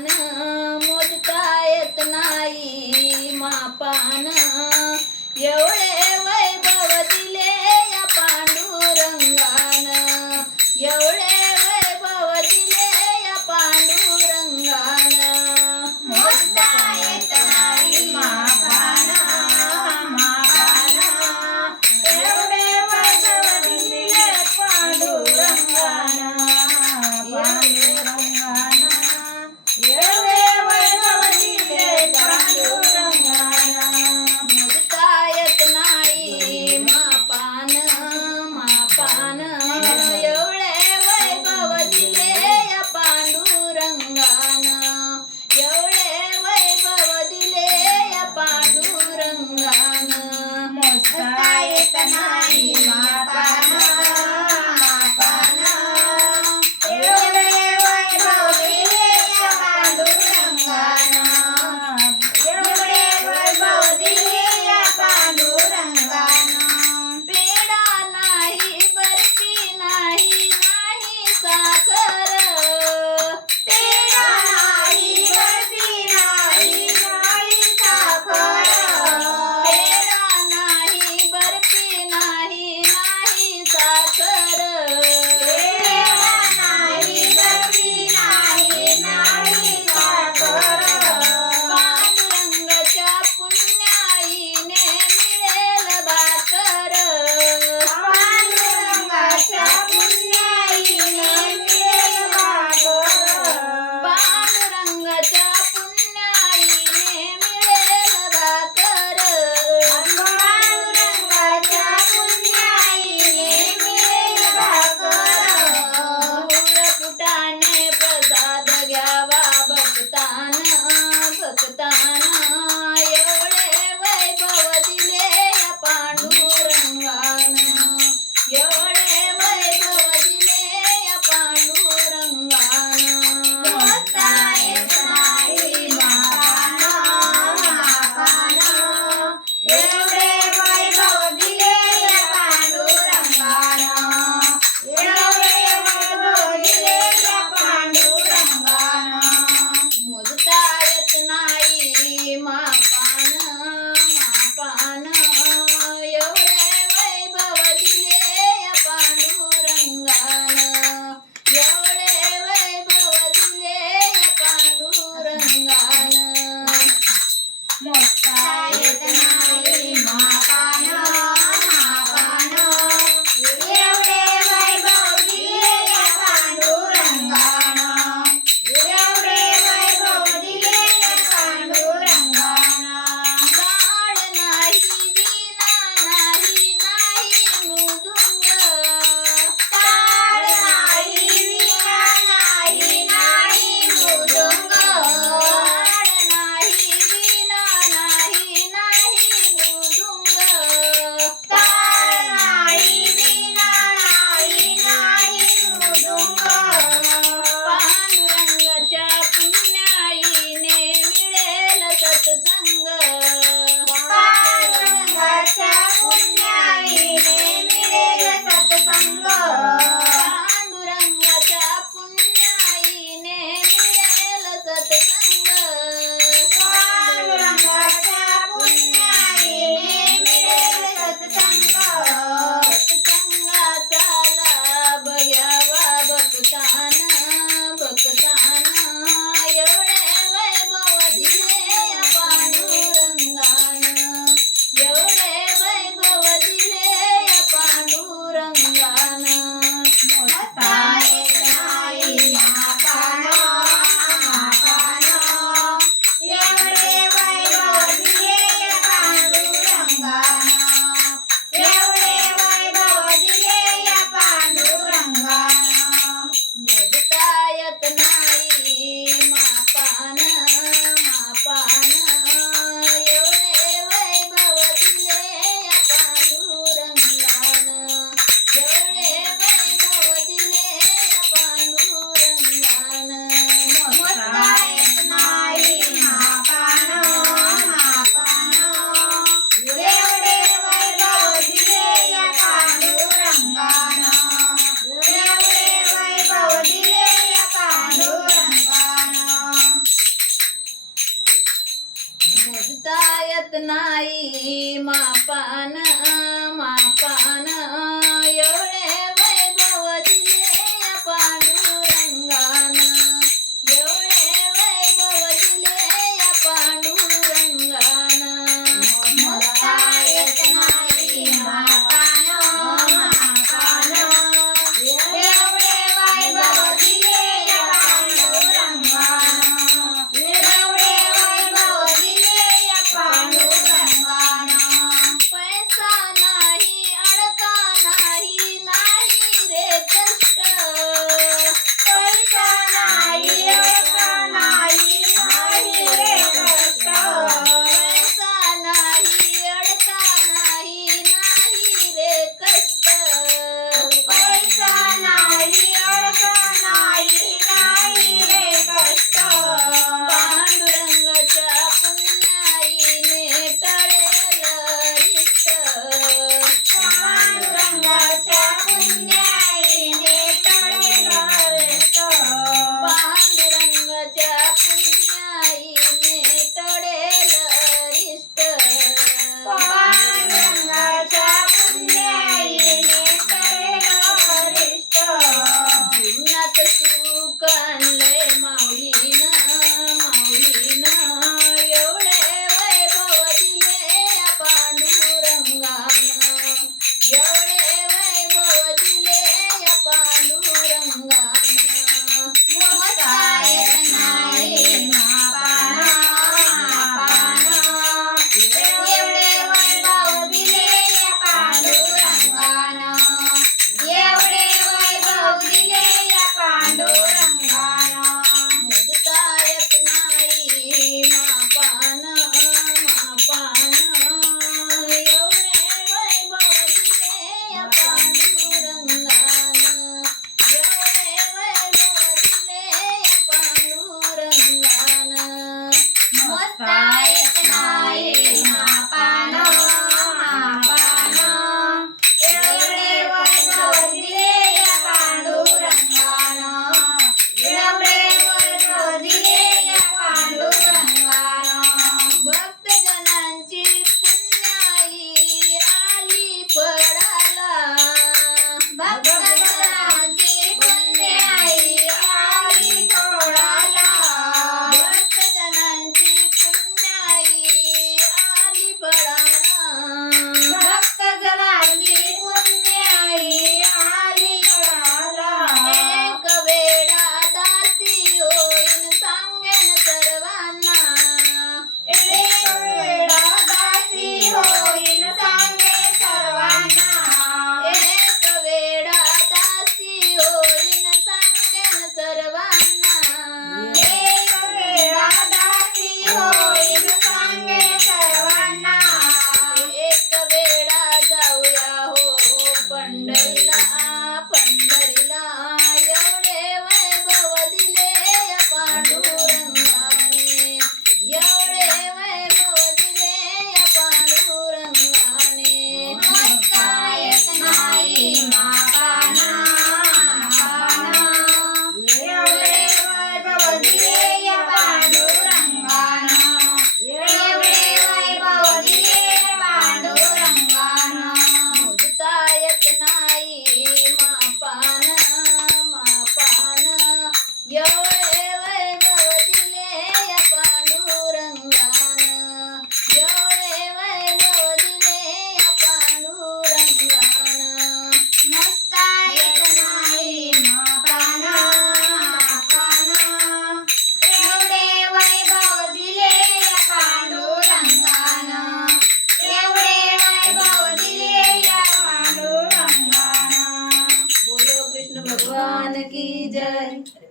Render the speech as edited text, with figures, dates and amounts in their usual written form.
मापान मोजता येत नाही मापान एवढे वैभव दिले या पांडुरंगान एवढे वैभव दिले या पांडुरंगान मोजता येत नाही मापान एवढे वैभव दिले पांडुरंगान एवढे वैभव दिले पांडुरंगान मोजता येत नाही मापान एवढे वैभव दिले या पांडुरंगान एवढे वैभव दिले या पांडुरंगान मोजता येत नाही मापान एवढे वैभव दिले या पांडुरंगान एवढे वैभव दिले या पांडुरंगान पेढा नाही बर्फी नाही नाही साखर पेढा नाही बर्फी नाही नाही साखर पेढा नाही बर्फी नाही नाही साखर पेढा नाही बर्फी नाही नाही साखर पांडुरंगाच्या पुण्याईने मिळेल भाकर पांडुरंगाच्या पुण्याईने मिळेल भाकर पांडुरंगाच्या पुण्याईने मिळेल भाकर पांडुरंगाच्या पुण्याईने मिळेल भाकर फुटाने प्रसाद घ्यावा भक्ताना एवढे वैभव दिले या पांडुरंगान एवढे वैभव दिले या पांडुरंगान मोजता येत नाही मापान एवढे वैभव दिले या पांडुरंगान एवढे वैभव दिले या पांडुरंगान मोजता येत नाही मापान एवढे वैभव दिले या पांडुरंगान एवढे वैभव दिले या पांडुरंगान मोजता येत नाही मापान एवढे वैभव दिले या पांडुरंगान एवढे वैभव दिले या पांडुरंगान टाळ नाही वीणा नाही नाही मृदुंग टाळ नाही वीणा नाही नाही मृदुंग टाळ नाही वीणा नाही नाही मृदुंग टाळ नाही वीणा नाही नाही मृदुंग पांडुरंगाच्या पुण्याईने मिळेल सत्संग पांडुरंगाच्या पुण्याईने मिळेल सत्संग पांडुरंगाच्या पुण्याईने मिळेल सत्संग पांडुरंगाच्या पुण्याईने मिळेल सत्संग सत्संगाचा लाभ घ्यावा भक्तान नाही मापान मापान एवढे वैभव दिले या पांडुरंगान एवढे वैभव दिले या पांडुरंगान मोजता येत नाही मापान मापान एवढे वैभव दिले या पांडुरंगान एवढे वैभव दिले या पांडुरंगान पैसा नाही अडका नाही नाही रे कष्ट पैसा नाही अडका नाही नाही रे कष्ट पैसा नाही अडका नाही नाही रे कष्ट पैसा नाही अडका नाही नाही रे कष्ट पांडुरंगाच्या पुण्याईने टळेल रिष्ट पांडुरंगाच्या पुण्याईने टळेल रिष्ट पांडुरंगाच्या पुण्याईने टळेल रिष्ट पांडुरंगाच्या पुण्याईने टळेल रिष्ट जीवनात सुख आणलंय माऊलीनं माऊलीनं एवढे वैभव दिले या पांडुरंगानं एवढे वैभव दिले या पांडुरंगानं मोजता येत नाही मापान मापान एवढे वैभव दिले या पांडुरंगान एवढे वैभव दिले या पांडुरंगान मोजता येत नाही मापान मापान एवढे वैभव दिले या पांडुरंगानं एवढे वैभव दिले या पांडुरंगानं मोजता येत नाही मापान मापान एवढे वैभव दिले या पांडुरंगान एवढे वैभव दिले या पांडुरंगान भक्तजनांची पुण्याई आली पडाला भक्तजनांची पुण्याई आली तोडाला भक्तजनांची पुण्याई आली पडाला भक्तजनांची पुण्याई आली तोडाला एक वेळा दासी होईन सांगेन सर्वांना एक वेळा दासी होईन सांगे सर्वांना एक वेळा दासी होईन सांगेन सर्वांना एक वेळा दासी होईन सांगे सर्वांना एक वेळा जाऊया हो पंढरीला पंढरीला एवढे वैभव दिले या पांडुरंगाने एवढे वैभव दिले या पांडुरंगाने मोजता येत नाही मापान मापान एवढे वैभव दिले या पांडुरंगान एवढे वैभव दिले या पांडुरंगान मोजता येत नाही मापान मापान एवढे वैभव दिले या पांडुरंगानं एवढे वैभव दिले या पांडुरंगानं मोजता येत नाही मापान मापान एवढे वैभव दिले या पांडुरंगान एवढे वैभव दिले या पांडुरंगान बोलो कृष्ण भगवान की जय